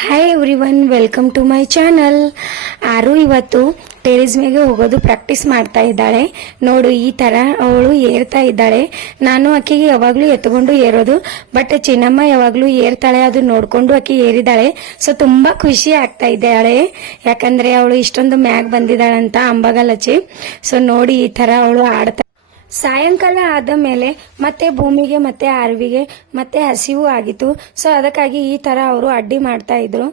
Hi everyone, welcome to my channel. ಆರು ಇವತ್ತು terrace ಮೇಲೆ ಹೋಗೋದು ಪ್ರಾಕ್ಟೀಸ್ ಮಾಡ್ತಾ ಇದ್ದಾಳೆ. ನೋಡು, ಈ ತರ ಅವಳು ಏರ್ತಾ ಇದ್ದಾಳೆ. ನಾನು ಆಕೆಗೆ ಯಾವಾಗ್ಲೂ ಎತ್ಕೊಂಡು ಏರೋದು, ಬಟ್ ಚಿನ್ನಮ್ಮ ಯಾವಾಗ್ಲೂ ಏರ್ತಾಳೆ, ಅದು ನೋಡ್ಕೊಂಡು ಆಕೆ ಏರಿದಾಳೆ. ಸೊ ತುಂಬಾ ಖುಷಿ ಆಗ್ತಾ ಇದ್ದಾಳೆ, ಯಾಕಂದ್ರೆ ಅವಳು ಇಷ್ಟೊಂದು ಮ್ಯಾಗ್ ಬಂದಿದ್ದಾಳಂತ ಅಂಬಗಲಚ್ಚಿ. ಸೊ ನೋಡಿ, ಈ ತರ ಅವಳು ಆಡ್ತಾ. ಸಾಯಂಕಾಲ ಆದ ಮೇಲೆ ಮತ್ತೆ ಭೂಮಿಗೆ ಮತ್ತೆ ಆರ್ವಿಗೆ ಮತ್ತೆ ಹಸಿವು ಆಗಿತ್ತು. ಸೊ ಅದಕ್ಕಾಗಿ ಈ ತರ ಅವರು ಅಡ್ಡಿ ಮಾಡ್ತಾ ಇದ್ರು.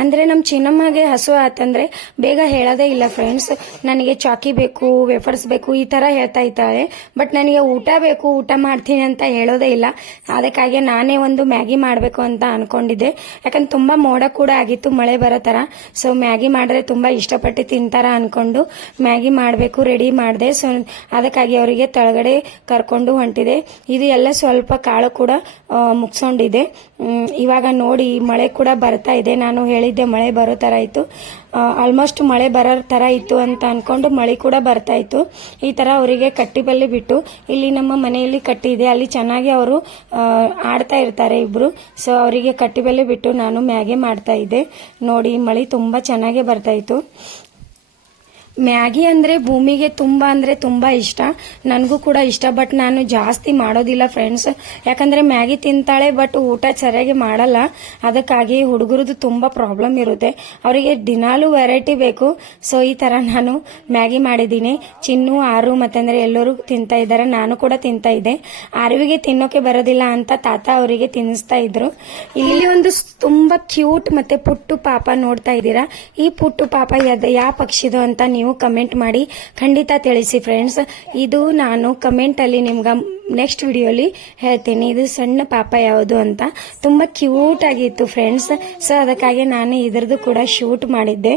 ಅಂದ್ರೆ ನಮ್ ಚಿನ್ನಮ್ಮಗೆ ಹಸು ಆತಂದ್ರೆ ಬೇಗ ಹೇಳೋದೇ ಇಲ್ಲ ಫ್ರೆಂಡ್ಸ್. ನನಗೆ ಚಾಕಿ ಬೇಕು, ವೇಫರ್ಸ್ ಬೇಕು, ಈ ತರ ಹೇಳ್ತಾ ಇದ್ದಾಳೆ. ಬಟ್ ನನಗೆ ಊಟ ಬೇಕು, ಊಟ ಮಾಡ್ತೀನಿ ಅಂತ ಹೇಳೋದೇ ಇಲ್ಲ. ಅದಕ್ಕಾಗಿ ನಾನೇ ಒಂದು ಮ್ಯಾಗಿ ಮಾಡಬೇಕು ಅಂತ ಅನ್ಕೊಂಡಿದ್ದೆ. ಯಾಕಂದ್ರೆ ತುಂಬಾ ಮೋಡ ಕೂಡ ಆಗಿತ್ತು, ಮಳೆ ಬರೋ ತರ. ಸೊ ಮ್ಯಾಗಿ ಮಾಡಿದ್ರೆ ತುಂಬಾ ಇಷ್ಟಪಟ್ಟು ತಿಂತಾರ ಅನ್ಕೊಂಡು ಮ್ಯಾಗಿ ಮಾಡಬೇಕು ರೆಡಿ ಮಾಡಿದೆ. ಸೊ ಅದಕ್ಕಾಗಿ ಅವರಿಗೆ ತಳಗಡೆ ಕರ್ಕೊಂಡು ಹೊಂಟಿದೆ. ಇದು ಎಲ್ಲ ಸ್ವಲ್ಪ ಕಾಳು ಕೂಡ ಮುಗ್ಸೊಂಡಿದೆ. ಇವಾಗ ನೋಡಿ, ಮಳೆ ಕೂಡ ಬರ್ತಾ ಇದೆ. ನಾನು ಹೇಳಿದ್ದೆ ಮಳೆ ಬರೋ ತರ ಇತ್ತು, ಆಲ್ಮೋಸ್ಟ್ ಮಳೆ ಬರೋ ತರ ಇತ್ತು ಅಂತ ಅನ್ಕೊಂಡು ಮಳೆ ಕೂಡ ಬರ್ತಾ ಇತ್ತು. ಈ ತರ ಅವರಿಗೆ ಕಟ್ಟಿ ಬಲ್ಲಿ ಬಿಟ್ಟು, ಇಲ್ಲಿ ನಮ್ಮ ಮನೆಯಲ್ಲಿ ಕಟ್ಟಿ ಇದೆ, ಅಲ್ಲಿ ಚೆನ್ನಾಗಿ ಅವರು ಆಡ್ತಾ ಇರ್ತಾರೆ ಇಬ್ರು. ಸೊ ಅವರಿಗೆ ಕಟ್ಟಿ ಬಲ್ಲಿ ಬಿಟ್ಟು ನಾನು ಮ್ಯಾಗಿ ಮಾಡ್ತಾ ಇದ್ದೆ. ನೋಡಿ, ಮಳೆ ತುಂಬಾ ಚೆನ್ನಾಗಿ ಬರ್ತಾ ಇತ್ತು. ಮ್ಯಾಗಿ ಅಂದ್ರೆ ಭೂಮಿಗೆ ತುಂಬಾ ಅಂದ್ರೆ ತುಂಬಾ ಇಷ್ಟ, ನನಗೂ ಕೂಡ ಇಷ್ಟ. ಬಟ್ ನಾನು ಜಾಸ್ತಿ ಮಾಡೋದಿಲ್ಲ ಫ್ರೆಂಡ್ಸ್, ಯಾಕಂದ್ರೆ ಮ್ಯಾಗಿ ತಿಂತಾಳೆ ಬಟ್ ಊಟ ಸರಿಯಾಗಿ ಮಾಡಲ್ಲ. ಅದಕ್ಕಾಗಿ ಹುಡುಗರದು ತುಂಬಾ ಪ್ರಾಬ್ಲಮ್ ಇರುತ್ತೆ, ಅವರಿಗೆ ದಿನಾಲೂ ವೆರೈಟಿ ಬೇಕು. ಸೊ ಈ ತರ ನಾನು ಮ್ಯಾಗಿ ಮಾಡಿದ್ದೀನಿ. ಚಿನ್ನು, ಆರು ಮತ್ತಂದ್ರೆ ಎಲ್ಲರೂ ತಿಂತಾ ಇದ್ದಾರೆ, ನಾನು ಕೂಡ ತಿಂತಾ ಇದ್ದೆ. ಆರುವಿಗೆ ತಿನ್ನೋಕೆ ಬರೋದಿಲ್ಲ ಅಂತ ತಾತ ಅವರಿಗೆ ತಿನ್ನಿಸ್ತಾ ಇದ್ರು. ಇಲ್ಲಿ ಒಂದು ತುಂಬಾ ಕ್ಯೂಟ್ ಮತ್ತೆ ಪುಟ್ಟು ಪಾಪ ನೋಡ್ತಾ ಇದ್ದೀರಾ. ಈ ಪುಟ್ಟು ಪಾಪ ಯಾವ ಪಕ್ಷಿದು ಅಂತ ನೀವು ಕಮೆಂಟ್ ಮಾಡಿ ಖಂಡಿತ ತಿಳಿಸಿ ಫ್ರೆಂಡ್ಸ್. ಇದು ನಾನು ಕಮೆಂಟ್ ಅಲ್ಲಿ ನಿಮ್ಗೆ ನೆಕ್ಸ್ಟ್ ವಿಡಿಯೋಲಿ ಹೇಳ್ತೀನಿ, ಇದು ಸಣ್ಣ ಪಾಪ ಯಾವುದು ಅಂತ. ತುಂಬಾ ಕ್ಯೂಟ್ ಆಗಿತ್ತು ಫ್ರೆಂಡ್ಸ್. ಸೊ ಅದಕ್ಕಾಗಿ ನಾನು ಇದ್ರದ್ದು ಕೂಡ ಶೂಟ್ ಮಾಡಿದ್ದೆ.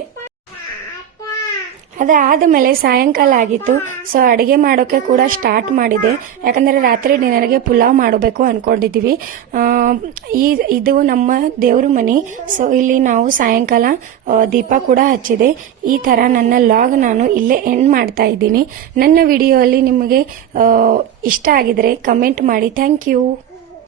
ಅದಾದ್ಮೇಲೆ ಸಾಯಂಕಾಲ ಆಗಿತ್ತು. ಸೊ ಅಡಿಗೆ ಮಾಡೋಕೆ ಕೂಡ ಸ್ಟಾರ್ಟ್ ಮಾಡಿದೆ, ಯಾಕಂದ್ರೆ ರಾತ್ರಿ ಡಿನ್ನರ್ಗೆ ಪುಲಾವ್ ಮಾಡಬೇಕು ಅನ್ಕೊಂಡಿದೀವಿ. ಇದು ನಮ್ಮ ದೇವ್ರ ಮನೆ. ಸೊ ಇಲ್ಲಿ ನಾವು ಸಾಯಂಕಾಲ ದೀಪ ಕೂಡ ಹಚ್ಚಿದೆ. ಈ ತರ ನನ್ನ ಲಾಗ್ ನಾನು ಇಲ್ಲೇ ಎಂಡ್ ಮಾಡ್ತಾ ಇದ್ದೀನಿ. ನನ್ನ ವಿಡಿಯೋ ಅಲ್ಲಿ ನಿಮಗೆ ಇಷ್ಟ ಆಗಿದ್ರೆ ಕಮೆಂಟ್ ಮಾಡಿ. Thank you.